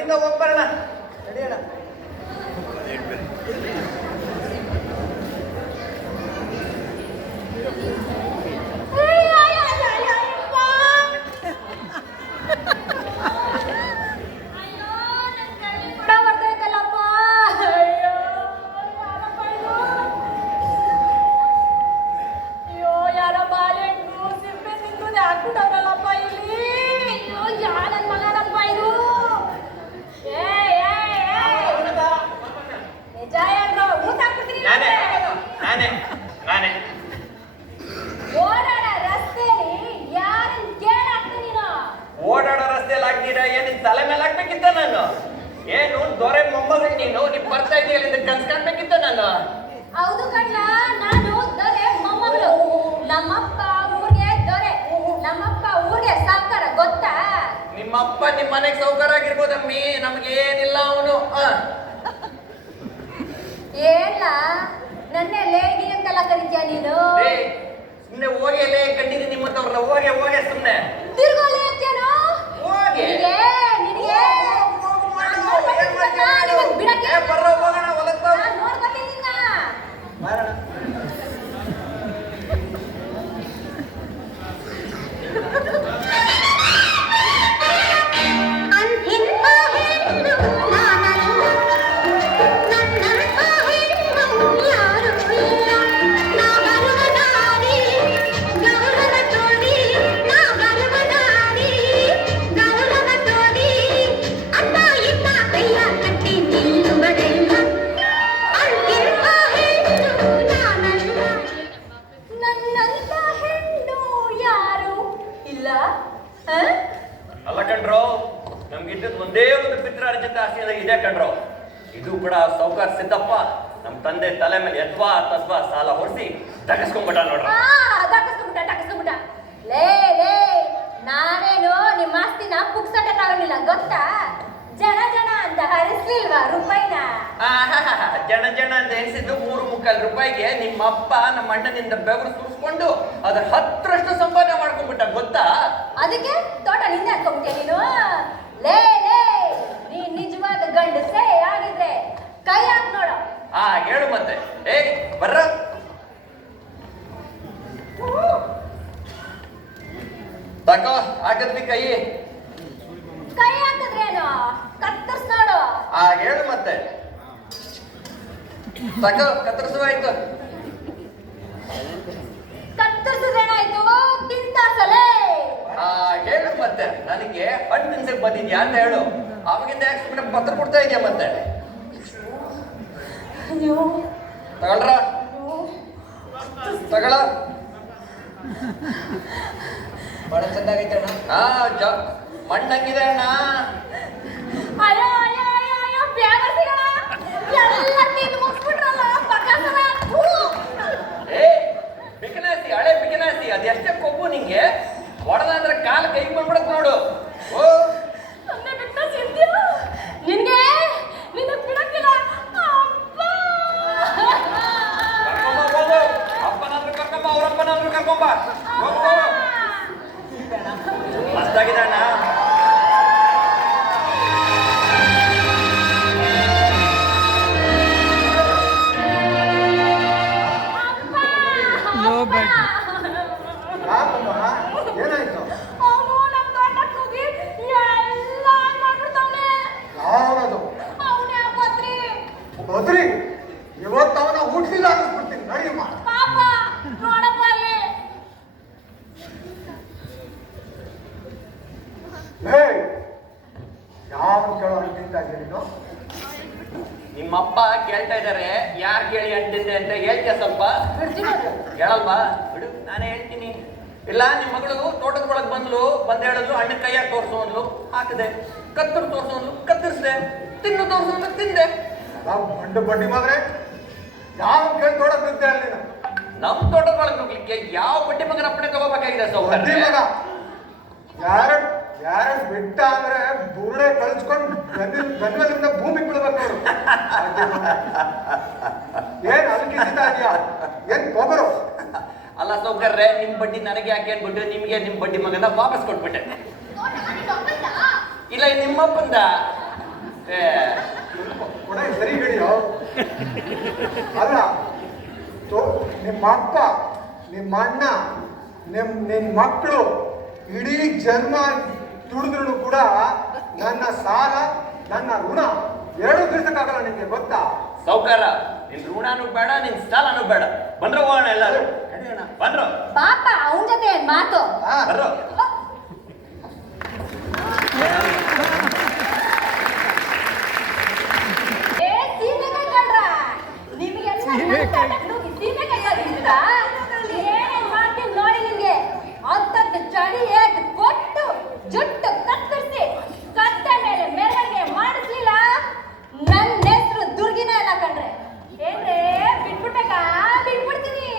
ಅಲ್ಲಿಂದ ಹೋಗ್ಬರೋಣ ನಡೆಯೋಣ. ಓಡಾಡೋ ರಸ್ತೆಯಲ್ಲಿ ಆಗ್ತೀರಾ ಏನ್ ತಲೆ ಮೇಲೆ ಹಾಕ್ಬೇಕಿತ್ತ ನಾನು? ಏನು ದೊರೆ ಮೊಮ್ಮಗಳು ನೀನು ಬರ್ತಾ ಇದೆಯಲ್ಲ ಕನ್ಸ್ಕೊಳ್ಬೇಕಿತ್ತ ನಾನು? ಹೌದು ಕಣ್ಣ, ನಾನು ದೊರೆ ಮೊಮ್ಮಗಳು. ನಮ್ಮಪ್ಪ ಊರಿಗೆ ದೊರೆ, ನಮ್ಮಪ್ಪ ಊರಿಗೆ ಸಾವ್ಕಾರ, ಗೊತ್ತಾ? ನಿಮ್ಮಪ್ಪ ನಿಮ್ಮ ಮನೆಗೆ ಸಾವ್ಕಾರ ಆಗಿರ್ಬೋದಮ್ಮಿ, ನಮ್ಗೇನಿಲ್ಲ ಅವನು. ಏನ ನನ್ನೇ ಲೇಡಿ ಅಂತೆಲ್ಲ ಕರಿತೀಯ ನೀನು? ಸುಮ್ನೆ ಹೋಗೆಲೇ ಕಂಡಿದ್ದೀನಿ ನಿಮ್ಮಂತವ್ರನ್ನ, ಹೋಗೆ ಸುಮ್ನೆ ತಿರ್ಗೋಲೆ ಅಂತೇನು? ಹೋಗೆ ಬರ್ರ ಹೋಗೋಣ ಹೊಲತ್ತ ನೋಡ್ಕೊತೀನಿ ಬರೋಣ. ಅಲ್ಲ ಕಣ್ರೋ, ನಮ್ಗಿದ್ದದ್ ಒಂದೇ ಒಂದು ಪಿತ್ರಾರ್ಜಿತ ಆಸ್ತಿ ಇದೆ ಕಣ್ರೋ. ಇದು ಕೂಡ ಸಾವ್ಕಾರ ಸಿದ್ದಪ್ಪ ನಮ್ ತಂದೆ ತಲೆ ಮೇಲೆ ಯದ್ವಾ ತದ್ವಾ ಸಾಲ ಹೊರಿಸಿ ದಗಸ್ಕೊಂಡ್ಬಿಟ್ಟ ನೋಡ್ರ. ಟಕಸ್ಕೊಂಡ್ಬಿಟ್ಟ. ಲೇ ನಾನೇನು ನಿಮ್ಮ ಆಸ್ತಿನ ಪುಕ್ಸಟ ತಗೊಂಡಿಲ್ಲ, ಗೊತ್ತಾ? ಜನ ಅಂತ ಹರಿಸ್ಲಿಲ್ವಾ ರೂಪಾಯಿನ? ಜನ ಅಂತ ಎಣಿಸಿದ್ದು 3.25 ರೂಪಾಯಿಗೆ ನಿಮ್ಮಪ್ಪ ನಮ್ಮ ಅಣ್ಣನಿಂದ ಬೆವರು ಸುರಿಸ್ಕೊಂಡು ಅದ್ರ 10ರಷ್ಟು ಸಂಪಾದನೆ ಮಾಡ್ಕೊಂಡ್ಬಿಟ್ಟ, ಗೊತ್ತಾ? ಅದಕ್ಕೆ ತೋಟ ನಿಂದೆ ಹಾಕೊಂಡ್ಬಿಟ್ಟೆ ನೀನು? ಲೇ ನೀ ನಿಜವಾದ ಗಂಡಸೇ ಆಗಿದ್ರೆ ಕೈ ಹಾಕ್ ನೋಡು. ಹೇಳು ಮತ್ತೆ. ಬರ್ರ ತಕೋ, ಹಾಕದ್ವಿ ಕೈ ಹಾಕಿದ್ರೇನು? ಕತ್ತರ್ಸ್ ನೋಡು. ಹೇಳು ಮತ್ತೆ. ತಕೋ, ಕತ್ತರಿಸುವಾಯ್ತು. ಕತ್ತರಿಸಿದ್ರೇನಾಯ್ತು? ತಿಂತಾಸಲೇ. ಹೇಳು ಮತ್ತೆ. ನನಗೆ ಹಣ್ಣು ತಿನ್ಸಕ್ ಬಂದಿದ್ಯಾ ಅಂತ ಹೇಳು. ಅವಾಗಿಂದ ಯಾಕೆ ಪತ್ರ ಕೊಡ್ತಾ ಇದೆಯಾ ಮತ್ತೆ? ತಗೊಳ್ರ, ತಗೊಳ. ಬಹಳ ಚೆನ್ನಾಗೈತೆ ಅಣ್ಣ. ಮಣ್ಣಂಗಿದೆ ಅಣ್ಣ. ಅಯ್ಯೋ ಬ್ಯಾವರ್ಸಿಗಳ ಎಲ್ಲ ತಿಂದು ಮುಗಿಸ್ಬಿಟ್ರಲ್ಲ ಬಕಾಸನ. ಬಿಕನಾಸಿ, ಹಳೆ ಬಿಕನಾಸಿ, ಅದೆಷ್ಟೇ ಕೊಬ್ಬು ನಿಂಗೆ. ಹೊಡೆದ ಅಂದ್ರೆ ಕಾಲು ಕೈ ಬಂದ್ಬಿಡತ್ ನೋಡು. ನನ್ನೇ ಬಿಟ್ಟ ಸಿಂತೀಯ ನಿನ್ಗೆ? ನಿನ್ನ ಬಿಡಕ್ಕಿಲ್ಲ. ಅಪ್ಪನಾದ್ರೂ ಕರ್ಕೊಂಬ, ಅವ್ರಪ್ಪನಾದ್ರೂ ಕರ್ಕೊಂಬ. ಮಸ್ತಾಗಿದೆ ಅಣ್ಣ. ಏನಾಯ್ತು? ಅವನು ನಮ್ಮ ತೋಟಕ್ಕೆ ಹೋಗಿ ಎಲ್ಲ ಮಾಡ್ಬಿಡ್ತಾವನೆ. ಯಾವನದು? ಅವನೇ ಬದ್ರಿ, ಇವತ್ತು ಅವನ ಹುಟ್ಟಿಲ್ಲ ಅನ್ನಿಸ್ಬಿಡ್ತೀನಿ. ನಡಿಯಮ್ಮ. ಪಾಪ ನೋಡಪ್ಪ ಅಲ್ಲಿ. ಯಾವ ಕೇಳೋ ಅಂತಿಂತ ನೀನು? ನಿಮ್ಮಪ್ಪ ಕೇಳ್ತಾ ಇದಾರೆ, ಯಾರು ಕೇಳಿ ಅಂತಿದ್ದೆ ಅಂತ ಹೇಳ್ತೀಯ ಸ್ವಲ್ಪ? ಕೇಳಲ್ವಾ? ಬಿಡು, ನಾನೇ ಹೇಳ್ತೀನಿ. ಇಲ್ಲ, ನಿಮ್ಮ ಮಗಳು ತೋಟದ ಒಳಗೆ ಬಂದು ಹೇಳಿದ್ರು, ಅಣ್ಣ ಕೈಯಾಗ ತೋರಿಸು ಅಂದ್ಲು, ಹಾಕಿದೆ. ಕತ್ತರು ತೋರಿಸು ಅಂದ್ಲು, ಕತ್ತರಿಸಿದೆ. ತಿನ್ನು ತೋರಿಸು ಅಂದ್ಲು, ತಿಂದೆ. ಬಂಡು ಬಂಡಿ ಮಾದ್ರೆ ಯಾವ ಕೇಳಿ ತೋಟಕ್ಕೆ ಅಲ್ಲಿ ನಮ್ ತೋಟದ ಒಳಗೆ ಹೋಗ್ಲಿಕ್ಕೆ ಯಾವ ಬಡ್ಡಿ ಮಗನ ಅಪ್ಪಣೆ ತಗೋಬೇಕಾಗಿದೆ ಸೌಕರ್ಯ? ಬಡ್ಡಿ ಮಗ ಯಾರು ಬಿಟ್ಟ ಅಂದ್ರೆ ಬುರುಡೆ ಕಳ್ಸ್ಕೊಂಡು ಗನ್ವಲಿಂದ ಭೂಮಿ ಬೀಳ್ಬೇಕು ನೋಡು. ಏನ್ ಅಲ್ಕಿಸಿದ ಇದೆಯಾ? ಏನ್ ಗೊಬ್ಬರು? ಅಲ್ಲ ಸೌಕರ್ಯ, ನಿಮ್ ಬಡ್ಡಿ ನನಗೆ ಯಾಕೆ ಅನ್ಬಿಟ್ಟು ನಿಮ್ಗೆ ನಿಮ್ ಬಡ್ಡಿ ಮಗನ ವಾಪಸ್ ಕೊಟ್ಬಿಟ್ಟೆ. ಇಲ್ಲ, ನಿಮ್ಮಪ್ಪಂದ ಏ ಕೊಡ ಸರಿ ಹಿಡಿಯೋ. ಅಲ್ಲ ನಿಮ್ಮ ಅಪ್ಪ, ನಿಮ್ಮ ಅಣ್ಣ, ನಿನ್ನ ಮಕ್ಕಳು ಇಡೀ ಜನ್ಮ ದುಡಿದ್ರು ಕೂಡ ನನ್ನ ಸಾಲ, ನನ್ನ ಋಣ ಎರಡು ತೀರ್ಸಕ್ಕಾಗಲ್ಲ. ನಿಮ್ಗೆ ಗೊತ್ತಾ? ಸೌಕಾರ, ನಿನ್ ಋಣನೂ ಬೇಡ, ನಿನ್ ಸಾಲನೂ ಬೇಡ. ಬಂದ್ರು ಹೋಗೋಣ ಎಲ್ಲರೂ. ಬಂದ್ರು ಪಾಪ ಅವನ ಜೊತೆ ಏನ್ ಮಾತು. ಬರ್ರು. ಏ ಸೀಮೆಕಾಯಿ ಕಳ್ರ, ನಿಮಗೆಲ್ಲ ಸೀಮೆಕಾಯಿ ಇಷ್ಟ? ಏನೇನ್ ಮಾಡ್ತೀನಿ ನೋಡಿ ನಿಮ್ಗೆ. ಅಂತದ್ದು ಚಳಿ ಎದ್ದು ಕೊಟ್ಟು ಜುಟ್ಟು ಕತ್ತರಿಸಿ ಕತ್ತೆ ಮೇಲೆ ಮೆರವಣಿಗೆ ಮಾಡಿಸ್ಲಿಲ್ಲ. ನನ್ನ ಹೆಸರು ದುರ್ಗಿನ ಎಲ್ಲ ಕಂಡ್ರೆ ಏನ್ರೆ ಬಿಟ್ಬಿಟ್ಟಾಗ ಬಿಟ್ಬಿಡ್ತೀನಿ.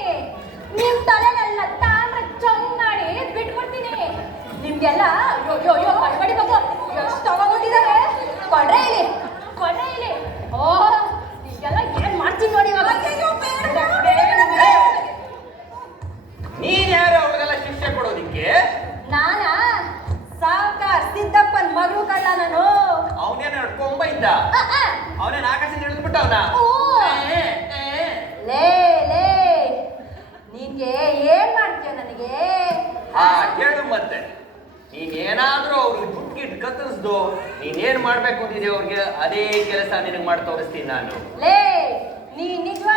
ನಿಮ್ ತಲೆನೆಲ್ಲ ತಾಮ್ರ ಚೊಂಗಾಡಿ ಬಿಟ್ಬಿಡ್ತೀನಿ. ನಿಮ್ಗೆಲ್ಲ ಅಯ್ಯೋ ಅಯ್ಯೋ ಕಡ್ಬಡಿ ಬಾಬು ಎಷ್ಟು ತಗೊಂಡಿದ್ದಾರೆ. ಕೊಡ್ರೆ ಇಲ್ಲಿ, ಕೊಡ್ರೆ ಇಲ್ಲಿ. ಓ ಈಗೆಲ್ಲ ಏನ್ ಮಾಡ್ತೀನಿ ನೋಡಿ ಇವಾಗ. ನೀನ್ ಯಾರು ಅವ್ರಿಗೆಲ್ಲ ಶಿಕ್ಷೆ ಕೊಡೋದಿಕ್ಕೆ? ನಾನಾ ಸಾವ್ಕಾರ್ ಸಿದ್ದಪ್ಪನ್ ಮಗಳು ಕಳ್ಳ ನಾನು. ಅವನೇನ ಕೊಂಬ ಇದ್ದ, ಅವನೇನ್ ಆಕಾಶದಿಂದ ಇಳಿದ್ಬಿಟ್ಟ ಅವನ. ಓ. ಲೇ ಲೇ ನಿನ್ಗೆ ಏನ್ ಮಾಡ್ತೀಯ ನನಗೆ? ಕೇಳು ಮತ್ತೆ, ನೀನೇನಾದ್ರೂ ಅವ್ರಿಗೆ ದುಡ್ಡಿಟ್ಟು ಕತ್ತರಿಸ್ದು ನೀನೇನ್ ಮಾಡ್ಬೇಕು ಅಂತಿದ್ದೆ ಅವ್ರಿಗೆ ಅದೇ ಕೆಲಸ ನಿನಗೆ ಮಾಡಿ ತೋರಿಸ್ತೀನಿ ನಾನು. ಲೇ ನೀ ನಿಜವಾಗ್ಲೂ